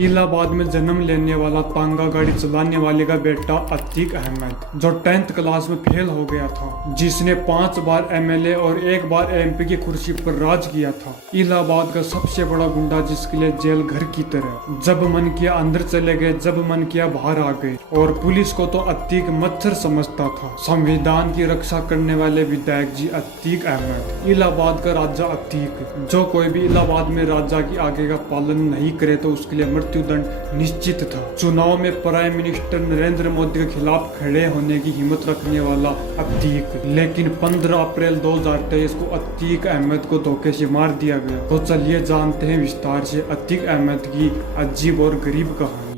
इलाहाबाद में जन्म लेने वाला तांगा गाड़ी चलाने वाले का बेटा अतीक अहमद, जो 10th क्लास में फेल हो गया था, जिसने 5 बार एमएलए और 1 बार एमपी की कुर्सी पर राज किया था। इलाहाबाद का सबसे बड़ा गुंडा, जिसके लिए जेल घर की तरह, जब मन किया अंदर चले गए, जब मन किया बाहर आ गए। और पुलिस को तो अतीक मच्छर समझता था। संविधान की रक्षा करने वाले विधायक जी अतीक अहमद, इलाहाबाद का राजा अतीक। जो कोई भी इलाहाबाद में राजा की आज्ञा का पालन नहीं करे तो उसके लिए मृत्युदंड निश्चित था। चुनाव में प्राइम मिनिस्टर नरेंद्र मोदी के खिलाफ खड़े होने की हिम्मत रखने वाला अतीक, लेकिन 15 अप्रैल 2023 को अतीक अहमद को धोखे से मार दिया गया। तो चलिए जानते हैं विस्तार से अतीक अहमद की अजीब और गरीब कहानी।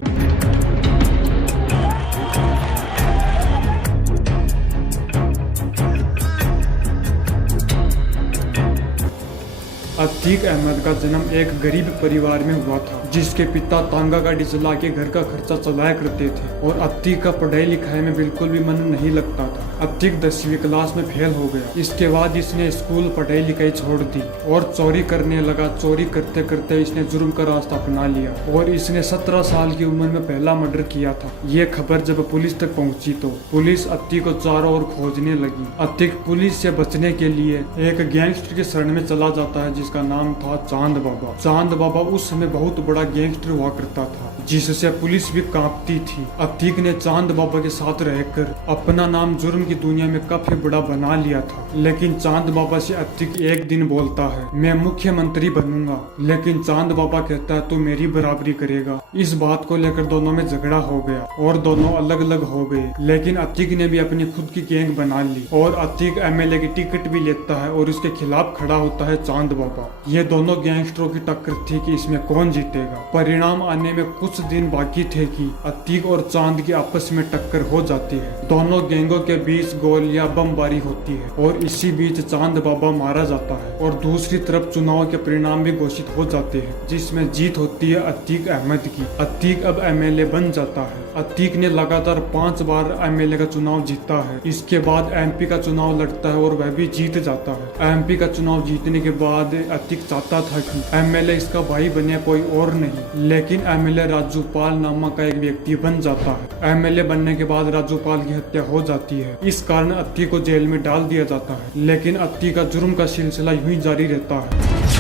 अतीक अहमद का जन्म एक गरीब परिवार में हुआ था, जिसके पिता तांगा गाड़ी चला के घर का खर्चा चलाया करते थे। और अतीक का पढ़ाई लिखाई में बिल्कुल भी मन नहीं लगता था। अतीक 10वीं क्लास में फेल हो गया। इसके बाद इसने स्कूल पढ़ाई लिखाई छोड़ दी और चोरी करने लगा। चोरी करते करते इसने जुर्म का रास्ता अपना लिया और इसने 17 साल की उम्र में पहला मर्डर किया था। ये खबर जब पुलिस तक पहुंची तो पुलिस अतीक को चारों ओर खोजने लगी। अतीक पुलिस से बचने के लिए एक गैंगस्टर के शरण में चला जाता है, जिसका नाम था चांद बाबा। चांद बाबा उस समय बहुत बड़ा गैंगस्टर हुआ करता था, जिससे पुलिस भी कांपती थी। अतीक ने चांद बाबा के साथ रहकर अपना नाम जुर्म की दुनिया में काफी बड़ा बना लिया था। लेकिन चांद बाबा से अतीक एक दिन बोलता है, मैं मुख्यमंत्री बनूंगा। लेकिन चांद बाबा कहता है, तू मेरी बराबरी करेगा। इस बात को लेकर दोनों में झगड़ा हो गया और दोनों अलग अलग हो गए। लेकिन अतीक ने भी अपनी खुद की गैंग बना ली और अतीक एमएलए की टिकट भी लेता है और उसके खिलाफ खड़ा होता है चांद बाबा। ये दोनों गैंगस्टरों की टक्कर थी कि इसमें कौन जीतेगा। परिणाम आने में कुछ दिन बाकी थे कि अतीक और चांद की आपस में टक्कर हो जाती है। दोनों गैंगों के बीच गोलियां बमबारी होती है और इसी बीच चांद बाबा मारा जाता है। और दूसरी तरफ चुनाव के परिणाम भी घोषित हो जाते हैं, जिसमें जीत होती है अतीक अहमद की। अतीक अब एमएलए बन जाता है। अतीक ने लगातार 5 बार एमएलए का चुनाव जीता है। इसके बाद एमपी का चुनाव लड़ता है और वह भी जीत जाता है। एमपी का चुनाव जीतने के बाद अतीक चाहता था कि एमएलए इसका भाई बने, कोई और नहीं। लेकिन एमएलए राजूपाल नामक का एक व्यक्ति बन जाता है। एमएलए बनने के बाद राजूपाल की हत्या हो जाती है। इस कारण अतीक को जेल में डाल दिया जाता है। लेकिन अतीक का जुर्म का सिलसिला यूं ही जारी रहता है।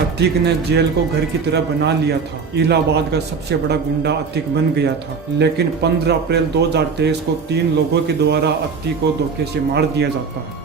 अतीक ने जेल को घर की तरह बना लिया था। इलाहाबाद का सबसे बड़ा गुंडा अतीक बन गया था। लेकिन 15 अप्रैल 2023 को 3 लोगों के द्वारा अतीक को धोखे से मार दिया जाता है।